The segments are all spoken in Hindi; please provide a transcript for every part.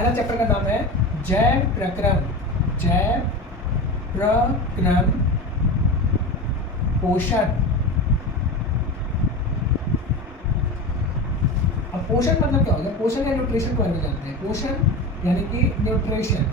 पहला चैप्टर का नाम है जैव प्रक्रम, जैव प्रक्रम पोषण। अब पोषण मतलब क्या होगा? पोषण या न्यूट्रिशन को हम जानते हैं। पोषण यानी कि न्यूट्रिशन।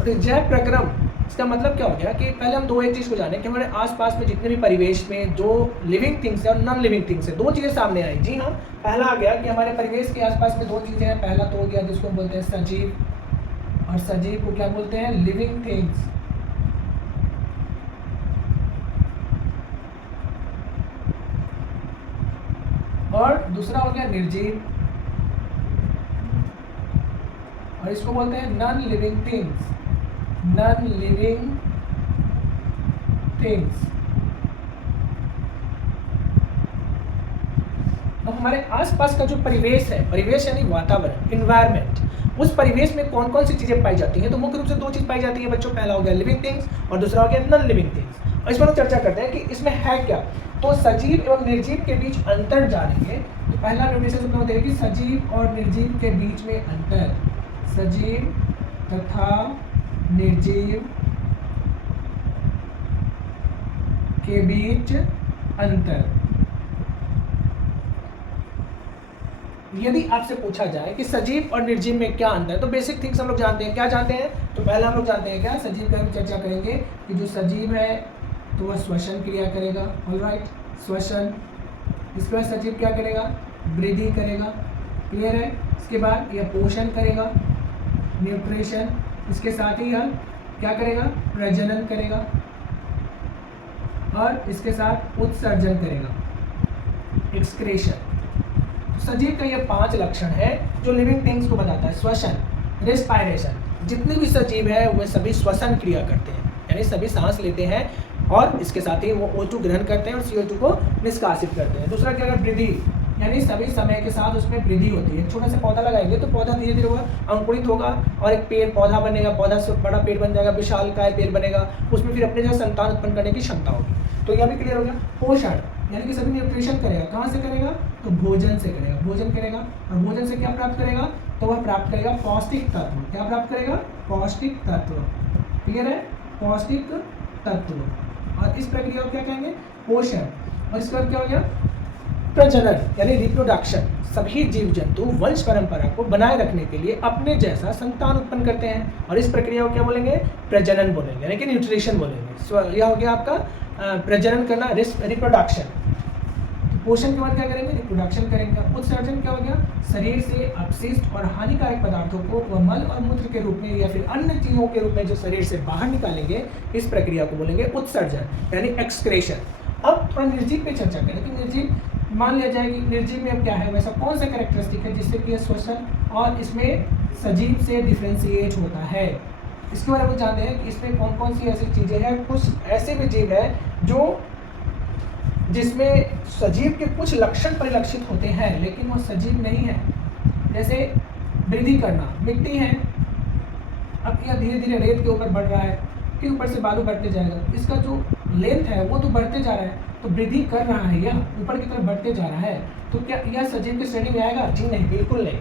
और जैव प्रक्रम इसका मतलब क्या हो गया कि पहले हम एक चीज को जाने कि हमारे आसपास में जितने भी परिवेश में जो लिविंग थिंग्स है और नॉन लिविंग थिंग्स है, दो चीजें सामने आई। जी हाँ, पहला आ गया कि हमारे परिवेश के आसपास में दो चीजें हैं। पहला तो हो गया जिसको हम बोलते हैं सजीव, और सजीव को क्या बोलते हैं? Living things. और दूसरा हो गया निर्जीव, और इसको बोलते हैं non living things, non living things. अब हमारे आसपास का जो परिवेश है, परिवेश यानी वातावरण, इन्वायरमेंट, उस परिवेश में कौन कौन सी चीजें पाई जाती हैं? तो मुख्य रूप से दो चीज पाई जाती है बच्चों। पहला हो गया लिविंग थिंग्स और दूसरा हो गया नॉन लिविंग थिंग्स। और इस पर हम चर्चा करते हैं कि इसमें है क्या। तो सजीव एवं निर्जीव के बीच अंतर जानेंगे। तो पहला नोटिस अपना होता है कि सजीव और निर्जीव के बीच में अंतर, सजीव तथा निर्जीव के बीच अंतर। यदि आपसे पूछा जाए कि सजीव और निर्जीव में क्या अंतर है, तो बेसिक थिंग्स हम लोग जानते हैं। क्या जानते हैं? तो पहला हम लोग जानते हैं क्या, सजीव का हम चर्चा करेंगे कि जो सजीव है तो वह श्वसन क्रिया करेगा। ऑलराइट, श्वसन। इसके बाद सजीव क्या करेगा? वृद्धि करेगा। क्लियर है? इसके बाद यह पोषण करेगा, न्यूट्रिशन। इसके साथ ही यह क्या करेगा? प्रजनन करेगा, और इसके साथ उत्सर्जन करेगा, एक्सक्रेशन। सजीव का ये 5 लक्षण है जो लिविंग थिंग्स को बताता है। श्वसन, रेस्पायरेशन। जितने भी सजीव है वे सभी श्वसन क्रिया करते हैं, यानी सभी सांस लेते हैं, और इसके साथ ही वो O2 ग्रहण करते हैं और CO2 को निष्कासित करते हैं। दूसरा क्या है? वृद्धि, यानी सभी समय के साथ उसमें वृद्धि होती है। छोटा सा पौधा लगाएंगे तो पौधा धीरे धीरे वह अंकुरित होगा और एक पेड़ पौधा बनेगा, पौधा से बड़ा पेड़ बन जाएगा, विशालकाय पेड़ बनेगा, उसमें फिर अपने जो संतान उत्पन्न करने की क्षमता होगी। तो यह भी क्लियर हो गया। पोषण यानी कि सभी न्यूट्रिशन करेगा। कहाँ से करेगा? तो भोजन से करेगा, भोजन करेगा। और भोजन से क्या प्राप्त करेगा? तो वह प्राप्त करेगा पौष्टिक तत्व। क्या प्राप्त करेगा? पौष्टिक तत्व। क्लियर है? पौष्टिक तत्व। और इस प्रक्रिया को क्या कहेंगे? पोषण। और इसके बाद क्या हो गया? प्रजनन यानी रिप्रोडक्शन। सभी जीव जंतु वंश परंपरा को बनाए रखने के लिए अपने जैसा संतान उत्पन्न करते हैं, और इस प्रक्रिया को क्या बोलेंगे? प्रजनन बोलेंगे, यानी कि न्यूट्रिशन बोलेंगे। यह हो गया आपका प्रजनन करना, रिप्रोडक्शन। पोषण के बाद क्या करेंगे? रिप्रोडक्शन करेंगे। उत्सर्जन क्या हो गया? शरीर से अपशिष्ट और हानिकारक पदार्थों को वह मल और मूत्र के रूप में या फिर अन्य चीजों के रूप में जो शरीर से बाहर निकालेंगे, इस प्रक्रिया को बोलेंगे उत्सर्जन यानी एक्सक्रेशन। अब थोड़ा निर्जीव पे चर्चा करें कि निर्जीव, मान लिया जाए कि निर्जीव में अब क्या है, वैसा कौन सा कैरेक्टरिस्टिक है जिससे कि श्वसन और इसमें सजीव से डिफ्रेंशिएट होता है। इसके बारे में जानते हैं कि इसमें कौन कौन सी ऐसी चीजें हैं। कुछ ऐसे भी जीव है जो जिसमें सजीव के कुछ लक्षण परिलक्षित होते हैं लेकिन वो सजीव नहीं है। जैसे वृद्धि करना, मिट्टी है, अब यह धीरे धीरे रेत के ऊपर बढ़ रहा है, फिर ऊपर से बालू बढ़ते जाएगा, इसका जो लेंथ है वो तो बढ़ते जा रहा है, तो वृद्धि कर रहा है, यह ऊपर की तरफ बढ़ते जा रहा है। तो क्या यह सजीव की श्रेणी में आएगा? जी नहीं, बिल्कुल नहीं।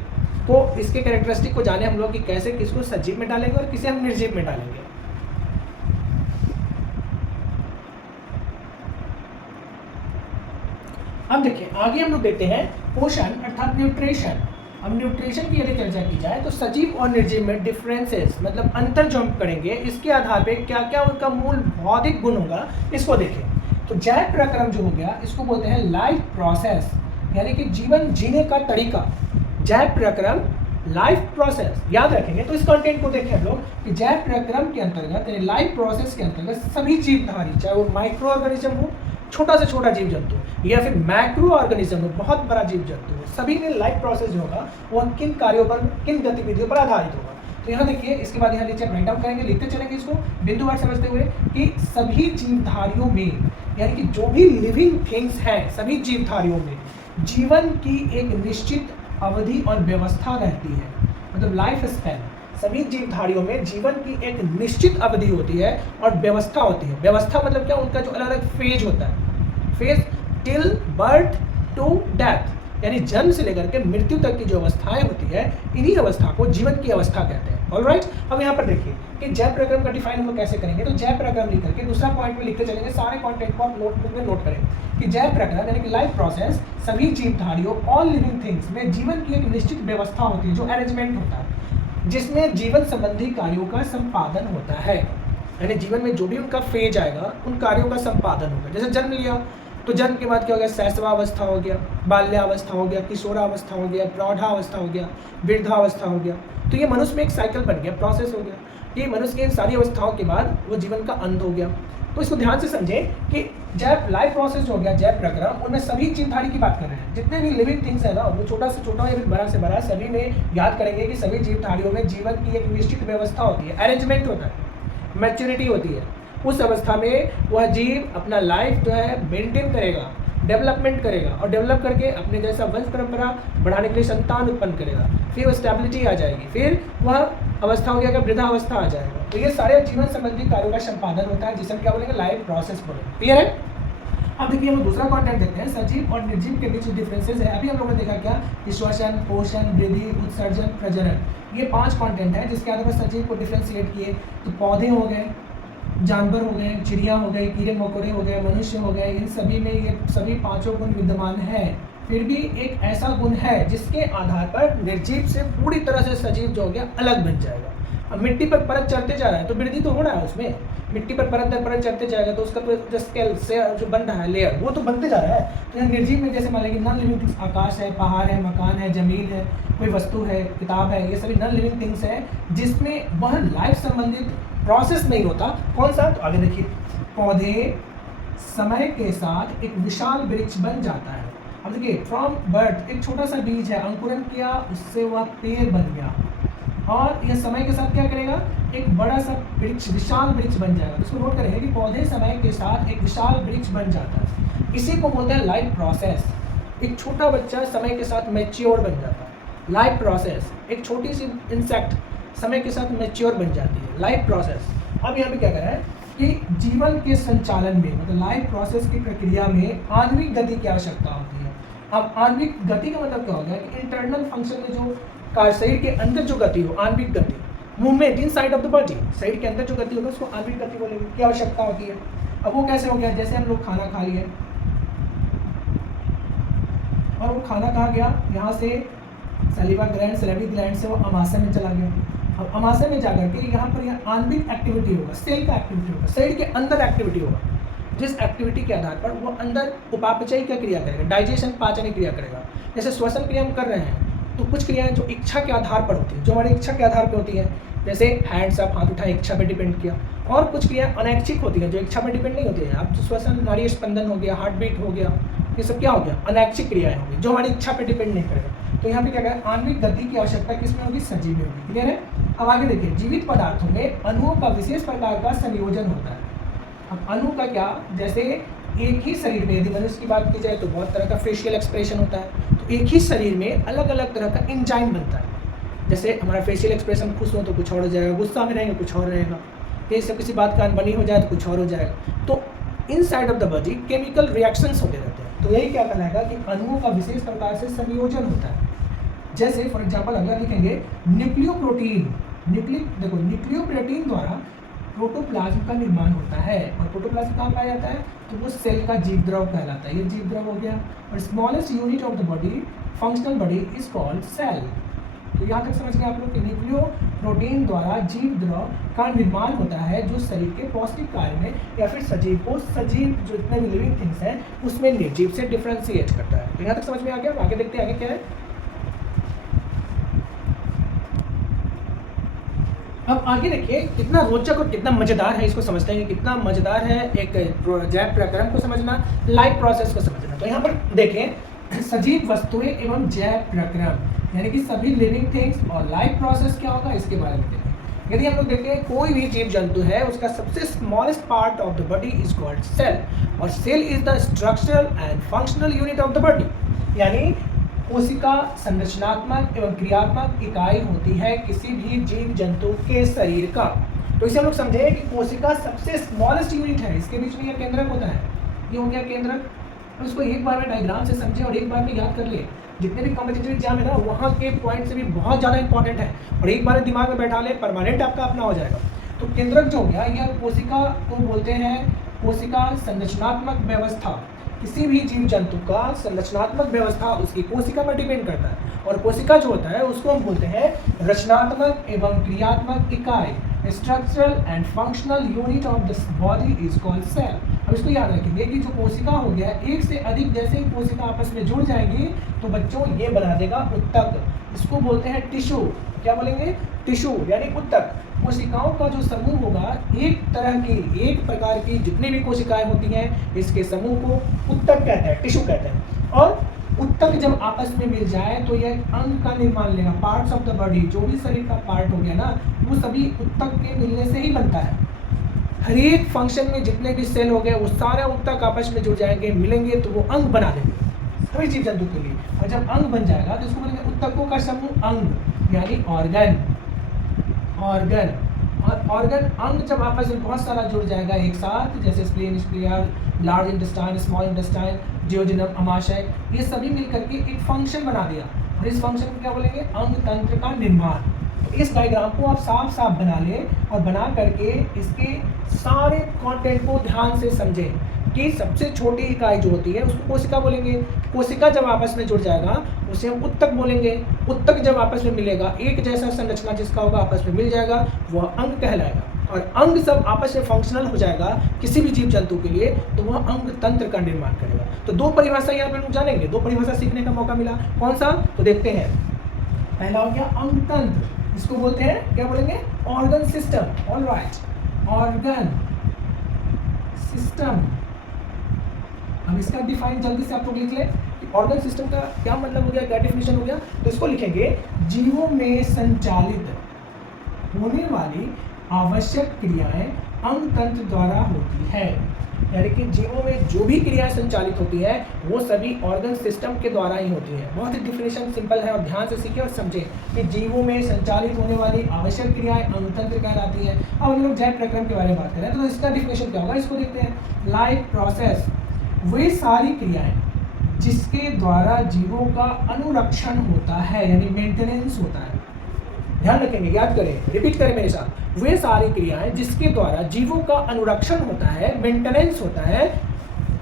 तो इसके कैरेक्टरिस्टिक को जाने हम लोग कि कैसे किसको सजीव में डालेंगे और किसे हम निर्जीव में डालेंगे। अब देखिए आगे हम लोग देखते हैं पोषण अर्थात न्यूट्रिशन। अब न्यूट्रिशन की यदि चर्चा की जाए तो सजीव और निर्जीव में डिफरेंसेस मतलब अंतर जो हम करेंगे, इसके आधार पे क्या क्या उनका मूल भौतिक गुण होगा, इसको देखें। तो जैव प्रक्रम जो हो गया, इसको बोलते हैं लाइफ प्रोसेस, यानी कि जीवन जीने का तरीका। जैव प्रक्रम लाइफ प्रोसेस याद रखेंगे। तो इस कंटेंट को देखें हम लोग कि जैव प्रक्रम के अंतर्गत यानी लाइफ प्रोसेस के अंतर्गत सभी जीवधारी, चाहे वो माइक्रो ऑर्गेनिज्म हो, छोटा से छोटा जीव जंतु, या फिर मैक्रो ऑर्गेनिज्म हो, बहुत बड़ा जीव जंतु हो, सभी में लाइफ प्रोसेस जो होगा वो किन कार्यों पर, किन गतिविधियों पर आधारित होगा। तो यहाँ देखिए, इसके बाद यहाँ नीचे राइट डाउन करेंगे, लिखते चलेंगे इसको बिंदुवार समझते हुए कि सभी जीवधारियों में, यानी कि जो भी लिविंग थिंग्स हैं, सभी जीवधारियों में जीवन की एक निश्चित अवधि और व्यवस्था रहती है। मतलब लाइफ स्पैन, सभी जीवधारियों में जीवन की एक निश्चित अवधि होती है और व्यवस्था होती है। व्यवस्था मतलब क्या? उनका जो अलग अलग फेज होता है, phase till birth to death, यानी जन्म से लेकर के मृत्यु तक की जो अवस्थाएं होती है, इन्हीं अवस्था को जीवन की अवस्था कहते हैं। ऑलराइट, अब यहाँ पर देखिए कि जय प्रक्रम का डिफाइन हम लोग कैसे करेंगे। तो जय प्रक्रम लिख करके दूसरा पॉइंट में लिखते चलेंगे, सारे कॉन्टेंट को आप नोटबुक में नोट करें कि जय प्रक्रम यानी कि लाइफ प्रोसेस सभी जीवधारियों ऑल लिविंग थिंग्स में जीवन की एक निश्चित व्यवस्था होती है, जो अरेंजमेंट होता है, जिसमें जीवन संबंधी कार्यों का संपादन होता है। यानी जीवन में जो भी उनका फेज आएगा, उन कार्यों का संपादन होगा। जैसे जन्म लिया तो जन्म के बाद क्या हो गया, शैशवावस्था हो गया, बाल्यावस्था हो गया, किशोरावस्था हो गया, प्रौढ़ावस्था हो गया, वृद्धावस्था हो गया। तो ये मनुष्य में एक साइकिल बन गया, प्रोसेस हो गया। ये मनुष्य की इन सारी अवस्थाओं के बाद वो जीवन का अंत हो गया। तो इसको ध्यान से समझें कि जय लाइफ प्रोसेस जो हो गया, जय प्रक्रम, उनमें सभी जीवधारी की बात कर रहे हैं। जितने भी लिविंग थिंग्स है ना, वो छोटा से छोटा या फिर बड़ा से बड़ा, सभी में याद करेंगे कि सभी जीवधारियों में जीवन की एक निश्चित व्यवस्था होती है, अरेंजमेंट होता है, मैच्योरिटी होती है। उस अवस्था में वह जीव अपना लाइफ जो है मेंटेन करेगा, डेवलपमेंट करेगा, और डेवलप करके अपने जैसा वंश परंपरा बढ़ाने के लिए संतान उत्पन्न करेगा। फिर वो स्टेबिलिटी आ जाएगी, फिर वह अवस्था हो गया, वृद्धावस्था आ जाएगा। तो ये सारे जीवन संबंधी कार्यों का संपादन होता है, जिसे हम क्या बोलेंगे, लाइफ प्रोसेस बोलेंगे। क्लियर है? अब देखिए हम दूसरा कंटेंट देखते हैं, सजीव और निर्जीव के बीच डिफरेंसेस है। अभी हम लोगों ने देखा क्या, श्वसन, पोषण, वृद्धि, उत्सर्जन, प्रजनन, ये 5 कंटेंट है जिसके आधार पर सजीव को डिफ्रेंशिएट किए। तो पौधे हो गए, जानवर हो गए, चिड़िया हो गई, कीड़े मकोड़े हो गए, मनुष्य हो गए, इन सभी में ये सभी 5 गुण विद्यमान है। फिर भी एक ऐसा गुण है जिसके आधार पर निर्जीव से पूरी तरह से सजीव जो हो गया अलग बन जाएगा। अब मिट्टी पर परत चढ़ते जा रहा है तो वृद्धि तो हो रहा है उसमें, मिट्टी पर परत दर परत चढ़ते जाएगा तो उसका तो स्केल से जो बन रहा है लेयर, वो तो बनते जा रहा है। तो यहाँ निर्जीव में जैसे मान लीजिए नॉन लिविंग थिंग्स, आकाश है, पहाड़ है, मकान है, जमीन है, कोई वस्तु है, किताब है, ये सभी नॉन लिविंग थिंग्स है जिसमें वह लाइफ संबंधित प्रोसेस नहीं होता। कौन सा? तो आगे देखिए, पौधे समय के साथ एक विशाल वृक्ष बन जाता है। अब देखिए, फ्रॉम बर्थ एक छोटा सा बीज है, अंकुरन किया, उससे वह पेड़ बन गया, और यह समय के साथ क्या करेगा, एक बड़ा सा वृक्ष, विशाल वृक्ष बन जाएगा। इसको नोट करेंगे कि पौधे समय के साथ एक विशाल वृक्ष बन जाता है। इसी को बोलते हैं लाइफ प्रोसेस। एक छोटा बच्चा समय के साथ मैच्योर बन जाता है, लाइफ प्रोसेस। एक छोटी सी इंसेक्ट समय के साथ मैच्योर बन जाती है, लाइफ प्रोसेस। अब यहाँ पे क्या कर रहा है कि जीवन के संचालन में, मतलब लाइफ प्रोसेस की प्रक्रिया में आणविक गति की आवश्यकता होती है। अब आणविक गति का मतलब क्या हो गया कि इंटरनल फंक्शन में जो शरीर के अंदर जो गति हो, आणविक गति, movement in side of the body, शरीर के अंदर जो गति होगी उसको आणविक गति बोलेंगे, की आवश्यकता होती है। अब वो कैसे हो गया, जैसे हम लोग खाना खा लिए और वो खाना कहाँ गया, यहाँ से सलीवा ग्लैंड, सैलिवरी ग्लैंड से वो अमाशय में चला गया। अब अमाशय में जाकर के यहाँ पर यह आणविक एक्टिविटी होगा, सेल का एक्टिविटी होगा, शरीर के अंदर एक्टिविटी होगा, जिस एक्टिविटी के आधार पर वो अंदर उपापचय का क्रिया करेगा, डाइजेशन, पाचन क्रिया करेगा। जैसे श्वसन क्रिया हम कर रहे हैं तो कुछ क्रियाएं जो इच्छा के आधार पर होती है, जो हमारी इच्छा के आधार पर होती है, जैसे हैंड्स अप, हाथ उठाए, इच्छा पर डिपेंड किया। और कुछ क्रिया अनैच्छिक होती है जो इच्छा पर डिपेंड नहीं होती है। अब श्वसन, नाड़ी स्पंदन हो गया, हार्ट बीट हो गया, ये सब क्या हो गया, अनैच्छिक क्रियाएं होंगी जो हमारी इच्छा पर डिपेंड नहीं करेगा। तो यहाँ पे क्या करें, आणविक गति की आवश्यकता किसमें होगी, सजीव में होगी। क्लियर है? अब आगे देखिए, जीवित पदार्थों में अणुओं का विशेष प्रकार का संयोजन होता है। अब अणु का क्या, जैसे एक ही शरीर में यदि मनुष्य की बात की जाए तो बहुत तरह का फेशियल एक्सप्रेशन होता है। तो एक ही शरीर में अलग अलग तरह का एंजाइम बनता है। जैसे हमारा फेशियल एक्सप्रेशन खुश हो तो कुछ और हो जाएगा, गुस्सा में रहेंगे कुछ और रहेगा, ये सब किसी बात का अनबनी हो जाए तो कुछ और हो जाएगा। तो inside of the body chemical reactions होते रहते हैं। तो यही क्या कहलाएगा कि अणुओं का विशेष प्रकार से संयोजन होता है। जैसे फॉर एग्जाम्पल अगला लिखेंगे, न्यूक्लियोप्रोटीन। देखो, न्यूक्लियोप्रोटीन द्वारा प्रोटोप्लाज्म का निर्माण होता है। और प्रोटोप्लाज्म कहाँ पाया जाता है, तो वो सेल का जीवद्रव कहलाता है। ये जीवद्रव हो गया। और smallest unit of the body, functional body is called cell. तो यहाँ तक समझ गए आप लोग कि न्यूक्लियोप्रोटीन द्वारा जीवद्रव का निर्माण होता है जो शरीर के पौष्टिक कार्य में या फिर सजीव को, सजीव जो इतने भी लिविंग थिंग्स हैं उसमें निर्जीव से डिफ्रेंशिएट करता है। तो यहाँ तक समझ में आ गया। आगे देखते हैं आगे क्या है। अब आगे देखिए कितना रोचक और कितना मजेदार है, इसको समझते हैं कितना मजेदार है एक जैव प्रक्रम को समझना, लाइफ प्रोसेस को समझना। तो यहाँ पर देखें, सजीव वस्तुएं एवं जैव प्रक्रम यानी कि सभी लिविंग थिंग्स और लाइफ प्रोसेस क्या होगा इसके बारे में देखें। यदि हम लोग देखें कोई भी जीव जंतु है उसका सबसे smallest part of the body is called cell, और cell is the structural and functional unit of the body. यानी कोशिका संरचनात्मक एवं क्रियात्मक इकाई होती है किसी भी जीव जंतु के शरीर का। तो इसे हम लोग समझे कि कोशिका सबसे स्मॉलेस्ट यूनिट है, इसके बीच में यह केंद्रक होता है, ये हो गया केंद्रक। और उसको एक बार में डायग्राम से समझे और एक बार में याद कर ले। जितने भी कॉम्पिटिटिव एग्जाम है ना, वहाँ के पॉइंट से भी बहुत ज़्यादा इंपॉर्टेंट है, और एक बार दिमाग में बैठा ले, परमानेंट आपका अपना हो जाएगा। तो केंद्रक जो हो गया, यह कोशिका को बोलते हैं कोशिका संरचनात्मक व्यवस्था। किसी भी जीव जंतु का संरचनात्मक व्यवस्था उसकी कोशिका पर डिपेंड करता है, और कोशिका जो होता है उसको हम बोलते हैं रचनात्मक एवं क्रियात्मक इकाई। Structural and functional unit of this body is called cell. अब इसको याद रखेंगे कि जो कोशिका हो गया, एक से अधिक जैसे ही कोशिका आपस में जुड़ जाएंगी तो बच्चों ये बना देगा उत्तक। इसको बोलते हैं टिश्यू। क्या बोलेंगे? टिश्यू यानी उत्तक। कोशिकाओं का जो समूह होगा, एक प्रकार की जितनी भी कोशिकाएं होती हैं, इसके समूह को उत्तक कहते हैं, टिश्यू कहते हैं। और उत्तक जब आपस में मिल जाए तो यह अंग का निर्माण लेगा। पार्ट्स ऑफ द बॉडी, जो भी शरीर का पार्ट हो गया ना, वो सभी उत्तक के मिलने से ही बनता है। हर एक फंक्शन में जितने भी सेल हो गए वो सारा उत्तक आपस में जुड़ जाएंगे, मिलेंगे तो वो अंग बना देंगे सभी जीव जंतु के लिए। और जब अंग बन जाएगा तो इसको बोलेंगे उत्तकों का समूह अंग, यानी ऑर्गन। और ऑर्गन अंग जब आपस में बहुत सारा जुड़ जाएगा एक साथ, जैसे स्प्लीन, स्प्लीयर, large intestine, small intestine, jejunum, अमाशय, ये सभी मिलकर के एक फंक्शन बना दिया। और इस फंक्शन को क्या बोलेंगे? अंग तंत्र का निर्माण। तो इस डायग्राम को आप साफ साफ बना लें, और बना करके इसके सारे कंटेंट को ध्यान से समझें कि सबसे छोटी इकाई जो होती है उसको कोशिका बोलेंगे। कोशिका जब आपस में जुड़ जाएगा उसे हम उत्तक बोलेंगे। उत्तक जब आपस में मिलेगा, एक जैसा संरचना जिसका होगा आपस में मिल जाएगा, वह अंग कहलाएगा। और अंग सब आपस में फंक्शनल हो जाएगा किसी भी जीव जंतु के लिए, तो वह अंग तंत्र का निर्माण करेगा। तो दो परिभाषा यहाँ पे लोग जानेंगे, दो परिभाषा सीखने का मौका मिला। कौन सा? तो देखते हैं। पहला हो गया अंग तंत्र, इसको बोलते हैं, क्या बोलेंगे? Organ system. Alright, organ system. हम इसका डिफाइन जल्दी से आप लोग लिख लें कि ऑर्गन सिस्टम का क्या मतलब हो गया, क्या डेफिनेशन हो गया। तो इसको लिखेंगे, जीवों में संचालित होने वाली आवश्यक क्रियाएं अंग तंत्र द्वारा होती है। यानी कि जीवों में जो भी क्रियाएं संचालित होती है वो सभी ऑर्गन सिस्टम के द्वारा ही होती है। बहुत ही डिफिनेशन सिंपल है, और ध्यान से सीखें और समझें कि जीवों में संचालित होने वाली आवश्यक क्रियाएं अंग तंत्र कहलाती है। अब हम लोग जैव प्रक्रम के बारे में बात करें तो इसका डिफिनेशन क्या होगा, इसको देखते हैं। लाइफ प्रोसेस, वे सारी क्रियाएं जिसके द्वारा जीवों का अनुरक्षण होता है, यानी मेंटेनेंस होता है। ध्यान रखेंगे, याद करें, रिपीट करें मेरे साथ। वे सारी क्रियाएं जिसके द्वारा जीवों का अनुरक्षण होता है, मेंटेनेंस होता है,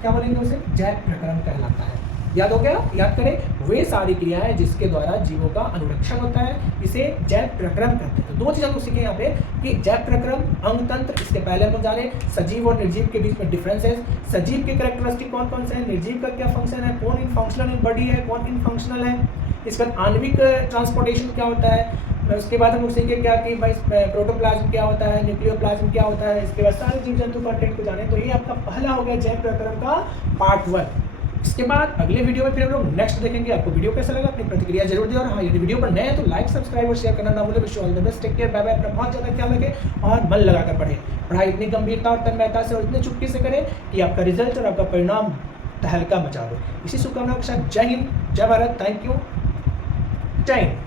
क्या बोलेंगे उसे? जैव प्रक्रम कहलाता है। याद हो गया? याद करें, वे सारी क्रियाएं जिसके द्वारा जीवों का अनुरक्षण होता है, इसे जैव प्रक्रम कहते हैं। तो दो चीज़ हम सीखे यहाँ पे कि जैव प्रक्रम, अंग तंत्र। इसके पहले हम जाने सजीव और निर्जीव के बीच में डिफरेंस है। सजीव के कैरेक्टरिस्टिक कौन कौन से हैं, निर्जीव का क्या फंक्शन है, कौन इन फंक्शनल इन बॉडी है, कौन इन फंक्शनल है, इसका आणविक ट्रांसपोर्टेशन क्या होता है। उसके बाद हम लोग सीखे क्या कि भाई प्रोटोप्लाज्म क्या होता है, न्यूक्लियोप्लाज्म क्या होता है। इसके बाद सारे जीव जंतु कंटेंट को जाने। तो ये आपका पहला हो गया जैव प्रक्रम का पार्ट 1। इसके बाद अगले वीडियो में फिर हम लोग नेक्स्ट देखेंगे। आपको वीडियो कैसा लगा अपनी प्रतिक्रिया जरूर दें, और हाँ, यदि वीडियो पर नए हैं तो लाइक, सब्सक्राइब और शेयर करना ना भूलें। Wish you all the best, take care, bye bye. अपना बहुत ज़्यादा ख्याल रखें और मन लगाकर पढ़ें। पढ़ाई इतनी गंभीरता और तन्मयता से और इतनी चुटकी से करें कि आपका रिजल्ट और आपका परिणाम तहलका मचा दो। इसी शुभकामनाओं के साथ जय हिंद, जय भारत, थैंक यू, जय हिंद।